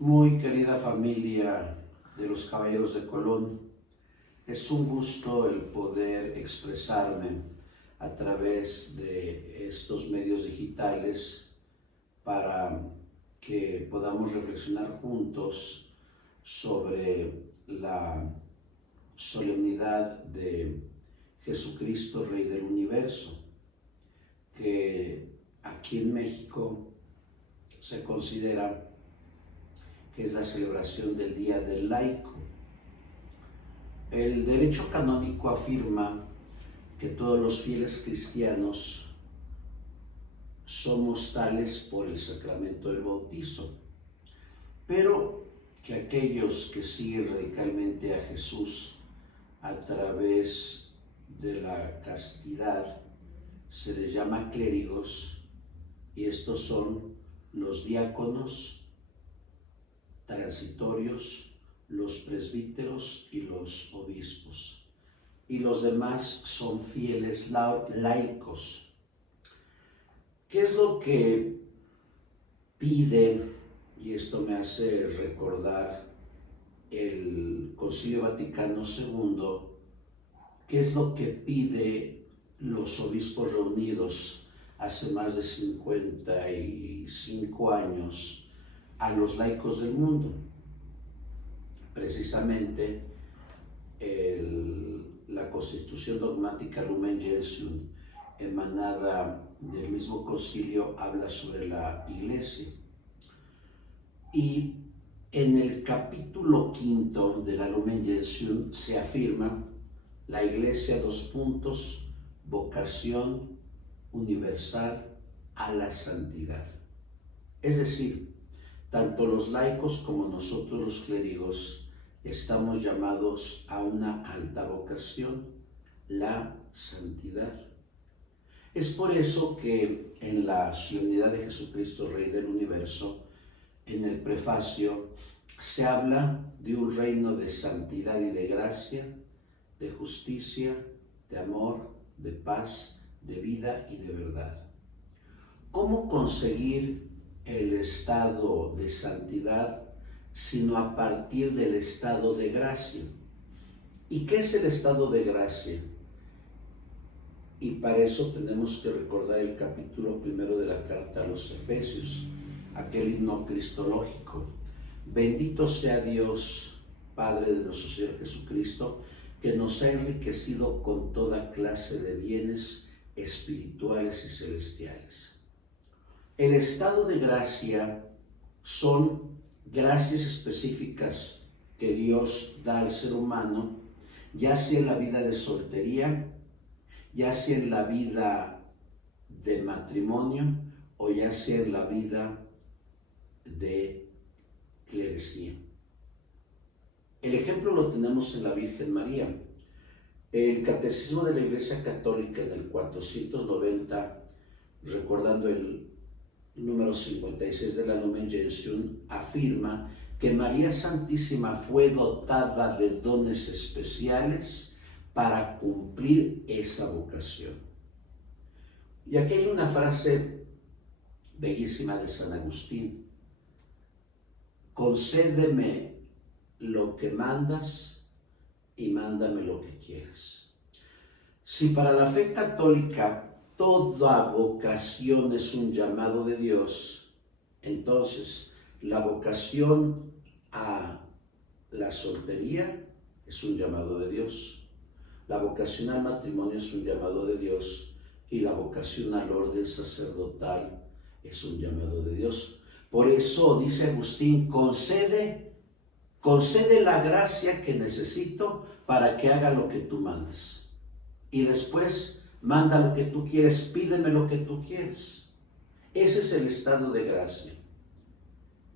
Muy querida familia de los Caballeros de Colón, es un gusto el poder expresarme a través de estos medios digitales para que podamos reflexionar juntos sobre la solemnidad de Jesucristo, Rey del Universo, que aquí en México se considera que es la celebración del Día del Laico. El derecho canónico afirma que todos los fieles cristianos somos tales por el sacramento del bautizo, pero que aquellos que siguen radicalmente a Jesús a través de la castidad se les llama clérigos, y estos son los diáconos, transitorios, los presbíteros y los obispos. Y los demás son fieles laicos. ¿Qué es lo que pide? Y esto me hace recordar el Concilio Vaticano II. ¿Qué es lo que pide los obispos reunidos hace más de 55 años a los laicos del mundo? Precisamente la Constitución Dogmática Lumen Gentium, emanada del mismo concilio, habla sobre la Iglesia. Y en el capítulo 5 de la Lumen Gentium se afirma la Iglesia, vocación universal a la santidad. Es decir, tanto los laicos como nosotros los clérigos estamos llamados a una alta vocación, la santidad. Es por eso que en la solemnidad de Jesucristo, Rey del Universo, en el prefacio se habla de un reino de santidad y de gracia, de justicia, de amor, de paz, de vida y de verdad. ¿Cómo conseguir el estado de santidad sino a partir del estado de gracia? ¿Y qué es el estado de gracia? Y para eso tenemos que recordar el capítulo 1 de la carta a los Efesios, aquel himno cristológico. Bendito sea Dios, Padre de nuestro Señor Jesucristo, que nos ha enriquecido con toda clase de bienes espirituales y celestiales. El estado de gracia son gracias específicas que Dios da al ser humano, ya sea en la vida de soltería, ya sea en la vida de matrimonio o ya sea en la vida de clerecía. El ejemplo lo tenemos en la Virgen María. El Catecismo de la Iglesia Católica del 490, recordando el número 56 de la Lumen Gentium, afirma que María Santísima fue dotada de dones especiales para cumplir esa vocación. Y aquí hay una frase bellísima de San Agustín: concédeme lo que mandas y mándame lo que quieras. Si para la fe católica toda vocación es un llamado de Dios, entonces la vocación a la soltería es un llamado de Dios, la vocación al matrimonio es un llamado de Dios y la vocación al orden sacerdotal es un llamado de Dios. Por eso dice Agustín: concede la gracia que necesito para que haga lo que tú mandas. Y después manda lo que tú quieres, pídeme lo que tú quieres. Ese es el estado de gracia.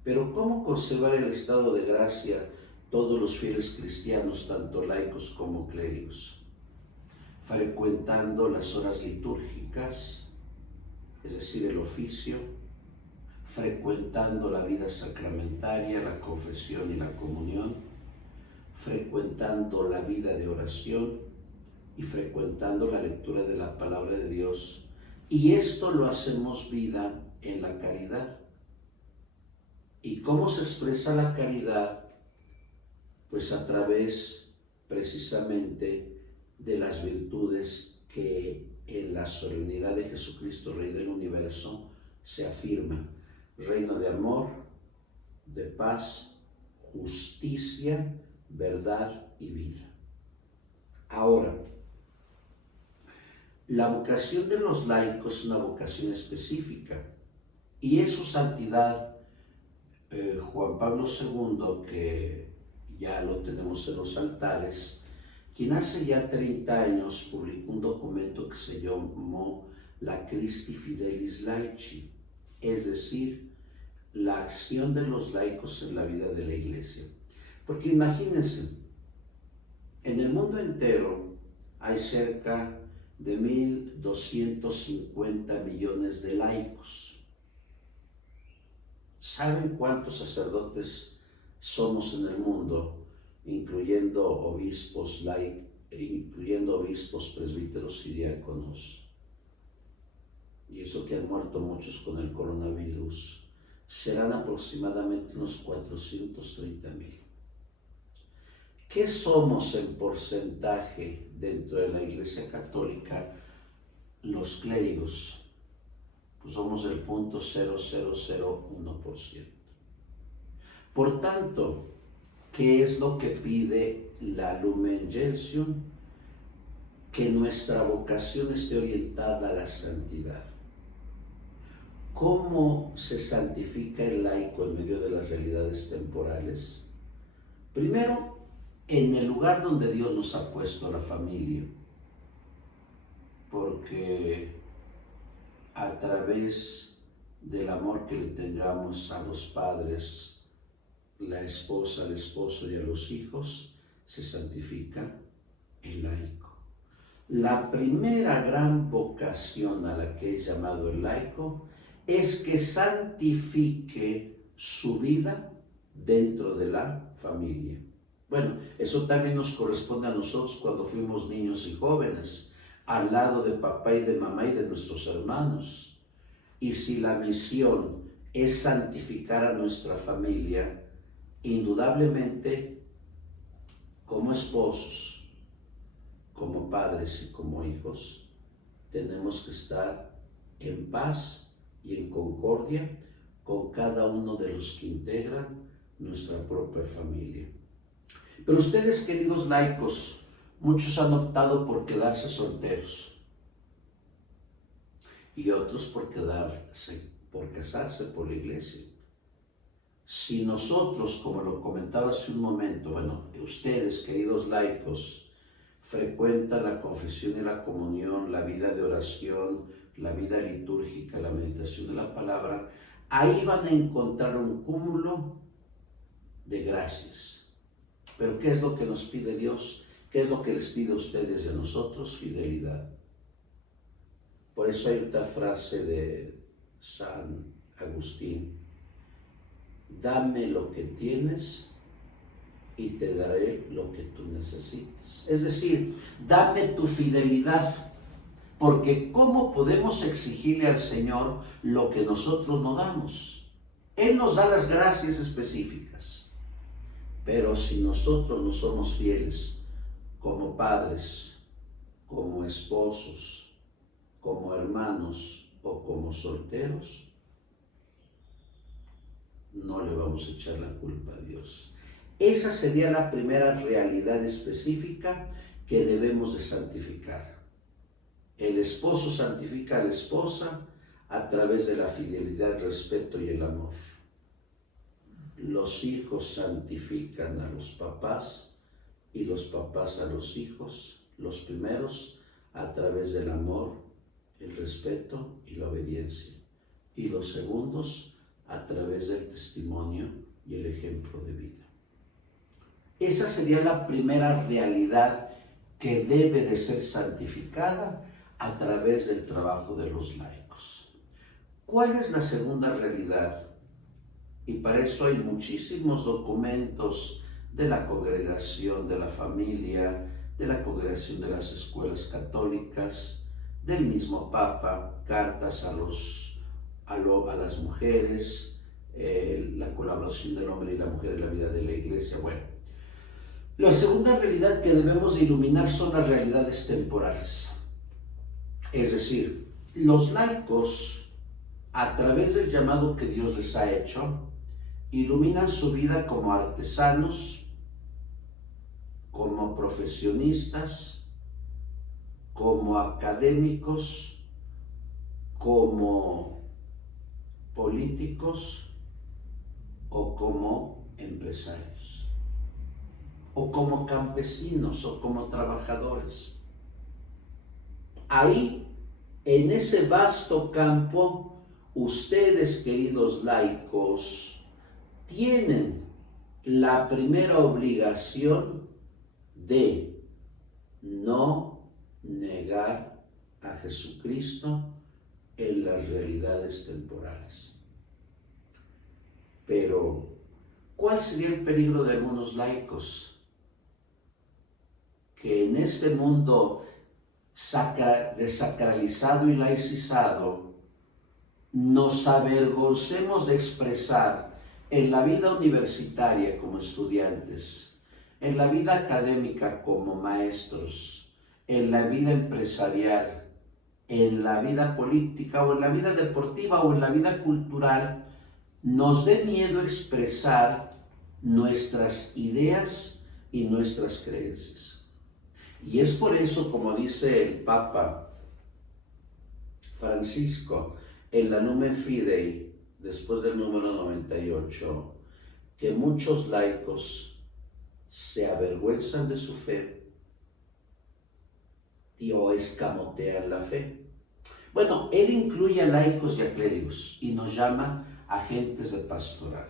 Pero ¿cómo conservar el estado de gracia todos los fieles cristianos, tanto laicos como clérigos? Frecuentando las horas litúrgicas, es decir, el oficio, frecuentando la vida sacramentaria, la confesión y la comunión, frecuentando la vida de oración y frecuentando la lectura de la palabra de Dios. Y esto lo hacemos vida en la caridad. ¿Y cómo se expresa la caridad? Pues a través precisamente de las virtudes que en la solemnidad de Jesucristo, Rey del Universo, se afirma. Reino de amor, de paz, justicia, verdad y vida. Ahora, la vocación de los laicos es una vocación específica y es su santidad Juan Pablo II, que ya lo tenemos en los altares, quien hace ya 30 años publicó un documento que se llamó la Christi Fidelis Laici, es decir, la acción de los laicos en la vida de la Iglesia. Porque imagínense, en el mundo entero hay cerca de 1.250 millones de laicos. ¿Saben cuántos sacerdotes somos en el mundo, incluyendo obispos, presbíteros y diáconos? Y eso que han muerto muchos con el coronavirus, serán aproximadamente unos 430,000. ¿Qué somos en porcentaje dentro de la Iglesia Católica los clérigos? Pues somos el 0.0001%. Por tanto, ¿qué es lo que pide la Lumen Gentium? Que nuestra vocación esté orientada a la santidad. ¿Cómo se santifica el laico en medio de las realidades temporales? Primero, en el lugar donde Dios nos ha puesto, la familia, porque a través del amor que le tengamos a los padres, la esposa, el esposo y a los hijos, se santifica el laico. La primera gran vocación a la que es llamado el laico es que santifique su vida dentro de la familia. Bueno, eso también nos corresponde a nosotros cuando fuimos niños y jóvenes, al lado de papá y de mamá y de nuestros hermanos. Y si la misión es santificar a nuestra familia, indudablemente, como esposos, como padres y como hijos, tenemos que estar en paz y en concordia con cada uno de los que integran nuestra propia familia. Pero ustedes, queridos laicos, muchos han optado por quedarse solteros y otros por casarse por la Iglesia. Si nosotros, como lo comentaba hace un momento, bueno, ustedes, queridos laicos, frecuentan la confesión y la comunión, la vida de oración, la vida litúrgica, la meditación de la palabra, ahí van a encontrar un cúmulo de gracias. Pero ¿qué es lo que nos pide Dios? ¿Qué es lo que les pide a ustedes y a nosotros? Fidelidad. Por eso hay otra frase de San Agustín: dame lo que tienes y te daré lo que tú necesites. Es decir, dame tu fidelidad, porque ¿cómo podemos exigirle al Señor lo que nosotros no damos? Él nos da las gracias específicas, pero si nosotros no somos fieles como padres, como esposos, como hermanos o como solteros, no le vamos a echar la culpa a Dios. Esa sería la primera realidad específica que debemos de santificar. El esposo santifica a la esposa a través de la fidelidad, el respeto y el amor. Los hijos santifican a los papás y los papás a los hijos, los primeros a través del amor, el respeto y la obediencia, y los segundos a través del testimonio y el ejemplo de vida. Esa sería la primera realidad que debe de ser santificada a través del trabajo de los laicos. ¿Cuál es la segunda realidad? Y para eso hay muchísimos documentos de la congregación de la familia, de la congregación de las escuelas católicas, del mismo Papa, cartas a las mujeres, la la colaboración del hombre y la mujer en la vida de la iglesia. Bueno, la segunda realidad que debemos de iluminar son las realidades temporales. Es decir, los laicos, a través del llamado que Dios les ha hecho, iluminan su vida como artesanos, como profesionistas, como académicos, como políticos o como empresarios, o como campesinos o como trabajadores. Ahí, en ese vasto campo, ustedes, queridos laicos, tienen la primera obligación de no negar a Jesucristo en las realidades temporales. Pero, ¿cuál sería el peligro de algunos laicos? Que en este mundo desacralizado y laicizado, nos avergoncemos de expresar en la vida universitaria como estudiantes, en la vida académica como maestros, en la vida empresarial, en la vida política o en la vida deportiva o en la vida cultural, nos dé miedo expresar nuestras ideas y nuestras creencias. Y es por eso, como dice el Papa Francisco en la Lumen Fidei, después del número 98, que muchos laicos se avergüenzan de su fe y o escamotean la fe. Bueno, él incluye a laicos y a clérigos y nos llama agentes de pastoral.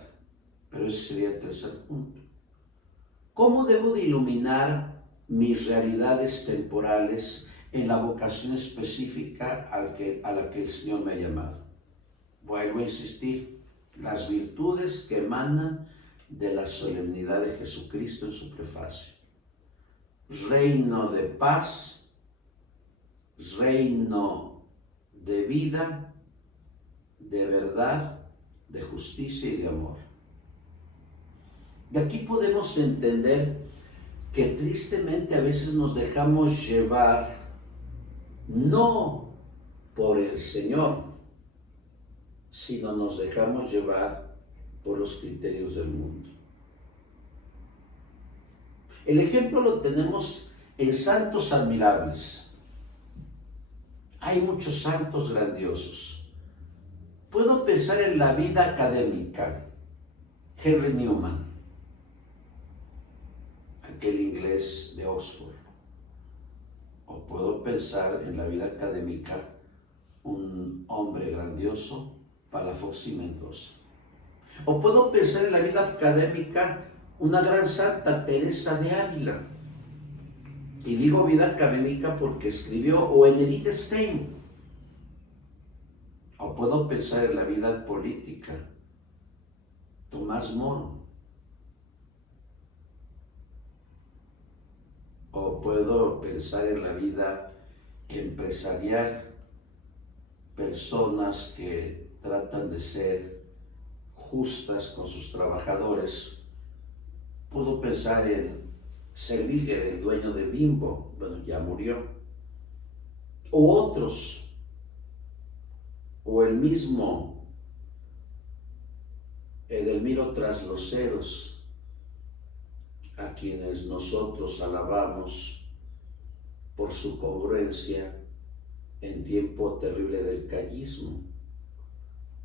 Pero ese sería el tercer punto. ¿Cómo debo de iluminar mis realidades temporales en la vocación específica a la que el Señor me ha llamado? Vuelvo a insistir, las virtudes que emanan de la solemnidad de Jesucristo en su prefacio. Reino de paz, reino de vida, de verdad, de justicia y de amor. De aquí podemos entender que tristemente a veces nos dejamos llevar no por el Señor, sino nos dejamos llevar por los criterios del mundo. El ejemplo lo tenemos en santos admirables. Hay muchos santos grandiosos. Puedo pensar en la vida académica. Henry Newman, aquel inglés de Oxford. O puedo pensar en la vida académica un hombre grandioso, Palafox y Mendoza. O puedo pensar en la vida académica una gran santa, Teresa de Ávila. Y digo vida académica porque escribió, o en Edith Stein. O puedo pensar en la vida política, Tomás Moro. O puedo pensar en la vida empresarial, personas que tratan de ser justas con sus trabajadores. Puedo pensar en Seliger, el dueño de Bimbo, bueno, ya murió. O otros, o el mismo Edelmiro Trasloceros, a quienes nosotros alabamos por su congruencia en tiempo terrible del callismo,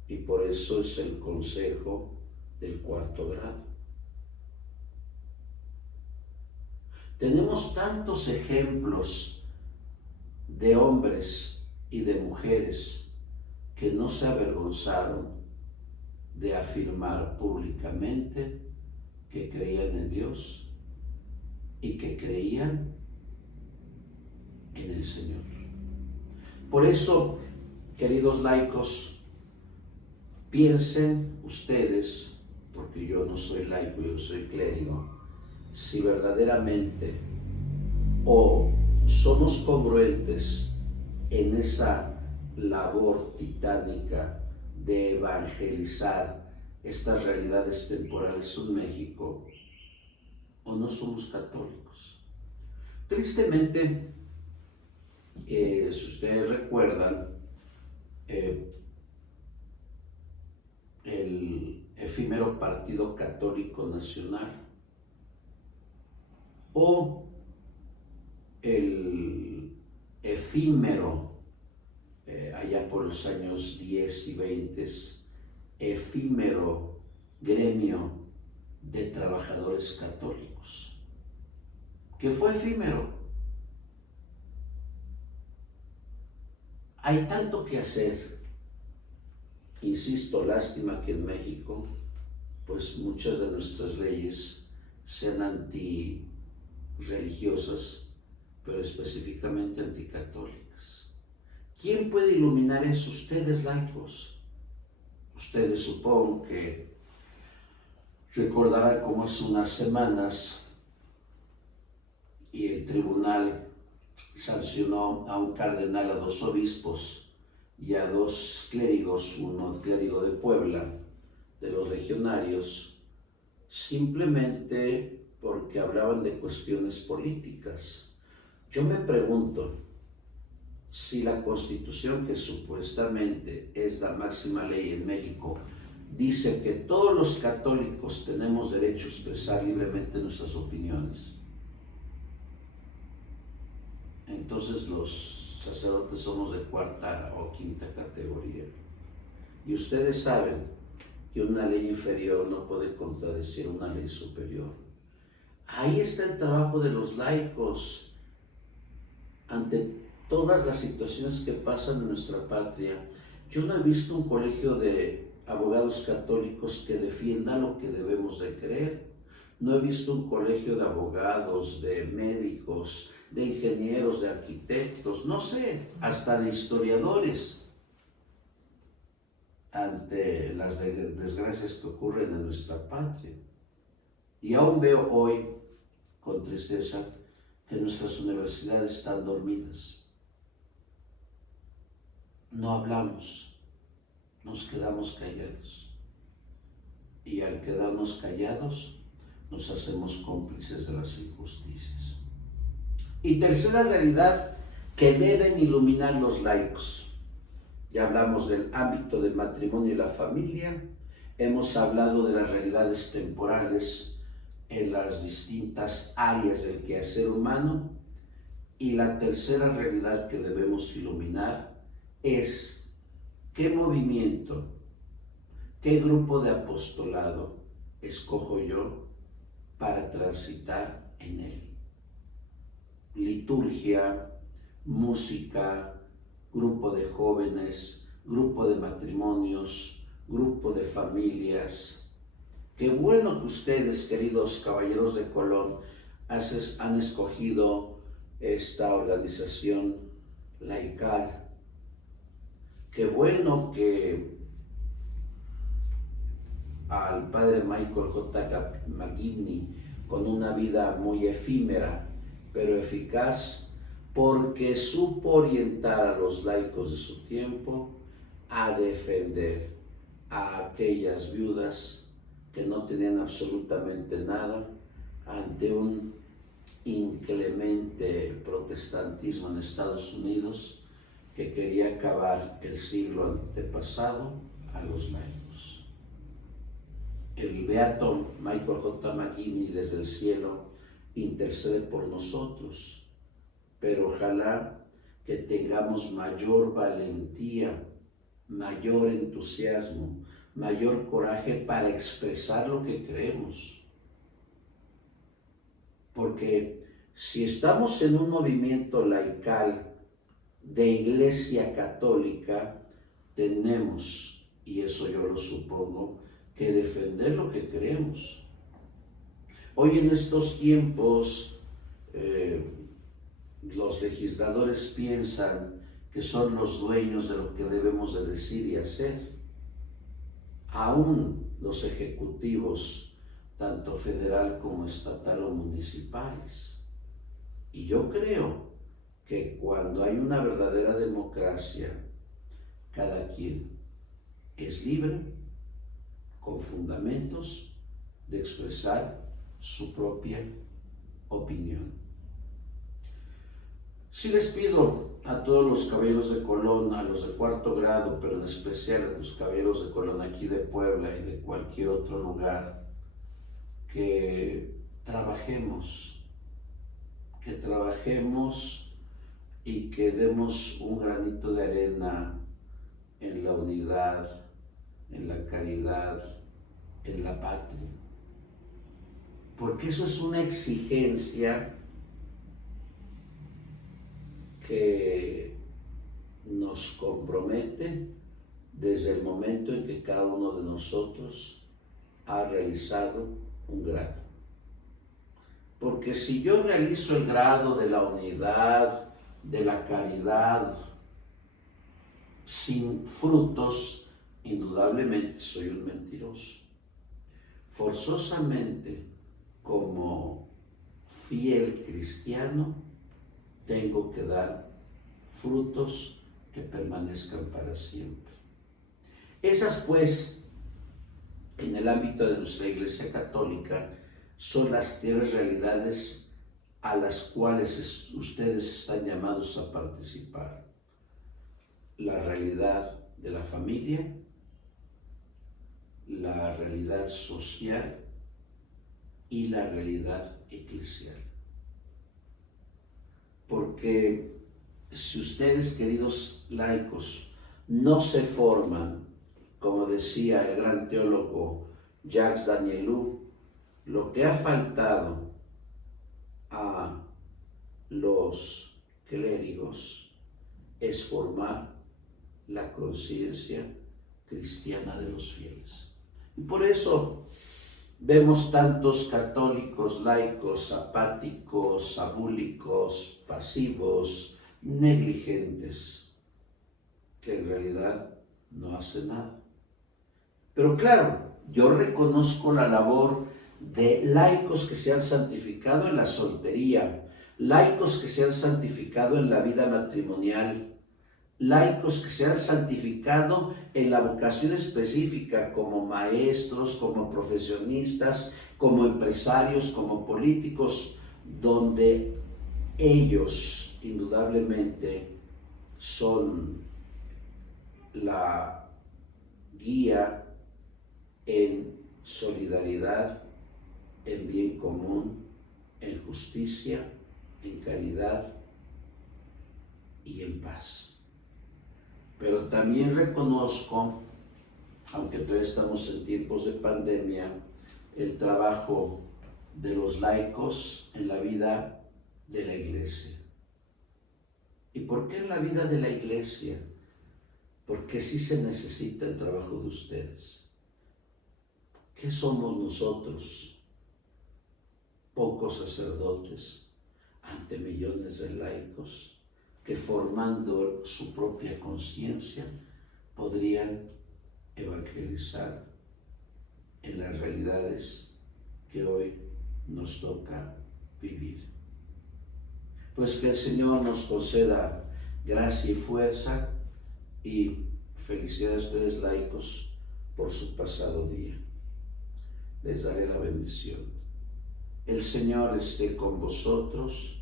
y por eso es el consejo del cuarto grado. Tenemos tantos ejemplos de hombres y de mujeres que no se avergonzaron de afirmar públicamente que creían en Dios y que creían en el Señor. Por eso, queridos laicos, piensen ustedes, porque yo no soy laico, yo soy clérigo, si verdaderamente o somos congruentes en esa labor titánica de evangelizar estas realidades temporales en México o no somos católicos. Tristemente, si ustedes recuerdan, el efímero Partido Católico Nacional o el efímero, allá por los años 10 y 20, efímero gremio de trabajadores católicos, que fue efímero. Hay tanto que hacer. Insisto, lástima que en México, pues muchas de nuestras leyes sean antirreligiosas, pero específicamente anticatólicas. ¿Quién puede iluminar eso? Ustedes, laicos. Ustedes supongo que recordarán cómo hace unas semanas y el tribunal sancionó a un cardenal, a dos obispos y a dos clérigos, uno clérigo de Puebla, de los legionarios, simplemente porque hablaban de cuestiones políticas. Yo me pregunto, si la Constitución, que supuestamente es la máxima ley en México, dice que todos los católicos tenemos derecho a expresar libremente nuestras opiniones, entonces los sacerdotes somos de cuarta o quinta categoría. Y ustedes saben que una ley inferior no puede contradecir una ley superior. Ahí está el trabajo de los laicos ante todas las situaciones que pasan en nuestra patria. Yo no he visto un colegio de abogados católicos que defienda lo que debemos de creer. No he visto un colegio de abogados, de médicos, de ingenieros, de arquitectos, no sé, hasta de historiadores, ante las desgracias que ocurren en nuestra patria. Y aún veo hoy, con tristeza, que nuestras universidades están dormidas. No hablamos, nos quedamos callados. Y al quedarnos callados, nos hacemos cómplices de las injusticias. Y tercera realidad que deben iluminar los laicos. Ya hablamos del ámbito del matrimonio y la familia, hemos hablado de las realidades temporales en las distintas áreas del quehacer humano, y la tercera realidad que debemos iluminar es qué movimiento, qué grupo de apostolado escojo yo para transitar en él. Liturgia, música, grupo de jóvenes, grupo de matrimonios, grupo de familias. Qué bueno que ustedes, queridos caballeros de Colón, han escogido esta organización laical. Qué bueno que al padre Michael J. McGivney, con una vida muy efímera pero eficaz, porque supo orientar a los laicos de su tiempo a defender a aquellas viudas que no tenían absolutamente nada ante un inclemente protestantismo en Estados Unidos que quería acabar el siglo antepasado a los laicos. El beato Michael J. McGivney desde el cielo intercede por nosotros, pero ojalá que tengamos mayor valentía, mayor entusiasmo, mayor coraje para expresar lo que creemos. Porque si estamos en un movimiento laical de Iglesia Católica, tenemos, y eso yo lo supongo, que defender lo que creemos. Hoy en estos tiempos, los legisladores piensan que son los dueños de lo que debemos de decir y hacer. Aún los ejecutivos, tanto federal como estatal o municipales. Y yo creo que cuando hay una verdadera democracia, cada quien es libre con fundamentos de expresar su propia opinión. Sí les pido a todos los caballeros de Colón, a los de cuarto grado, pero en especial a los caballeros de Colón aquí de Puebla y de cualquier otro lugar, que trabajemos y que demos un granito de arena en la unidad, en la caridad, en la patria. Porque eso es una exigencia que nos compromete desde el momento en que cada uno de nosotros ha realizado un grado. Porque si yo realizo el grado de la unidad, de la caridad, sin frutos, indudablemente soy un mentiroso. Forzosamente, como fiel cristiano, tengo que dar frutos que permanezcan para siempre. Esas, pues, en el ámbito de nuestra Iglesia Católica, son las tres realidades a las cuales ustedes están llamados a participar. La realidad de la familia, la realidad social y la realidad eclesial. Porque si ustedes, queridos laicos, no se forman, como decía el gran teólogo Jacques Danielou, lo que ha faltado a los clérigos es formar la conciencia cristiana de los fieles. Y por eso vemos tantos católicos, laicos, apáticos, abúlicos, pasivos, negligentes, que en realidad no hacen nada. Pero claro, yo reconozco la labor de laicos que se han santificado en la soltería, laicos que se han santificado en la vida matrimonial, laicos que se han santificado en la vocación específica como maestros, como profesionistas, como empresarios, como políticos, donde ellos indudablemente son la guía en solidaridad, en bien común, en justicia, en caridad y en paz. Pero también reconozco, aunque todavía estamos en tiempos de pandemia, el trabajo de los laicos en la vida de la Iglesia. ¿Y por qué en la vida de la Iglesia? Porque sí se necesita el trabajo de ustedes. ¿Qué somos nosotros? Pocos sacerdotes ante millones de laicos que, formando su propia conciencia, podrían evangelizar en las realidades que hoy nos toca vivir. Pues que el Señor nos conceda gracia y fuerza, y felicidades a ustedes, laicos, por su pasado día. Les daré la bendición. El Señor esté con vosotros,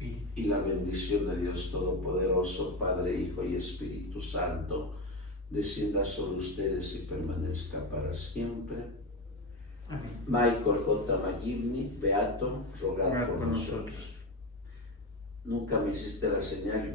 y la bendición de Dios Todopoderoso, Padre, Hijo y Espíritu Santo, descienda sobre ustedes y permanezca para siempre. Amén. Michael J. Magibni, beato, rogad por nosotros. Nunca me hiciste la señal y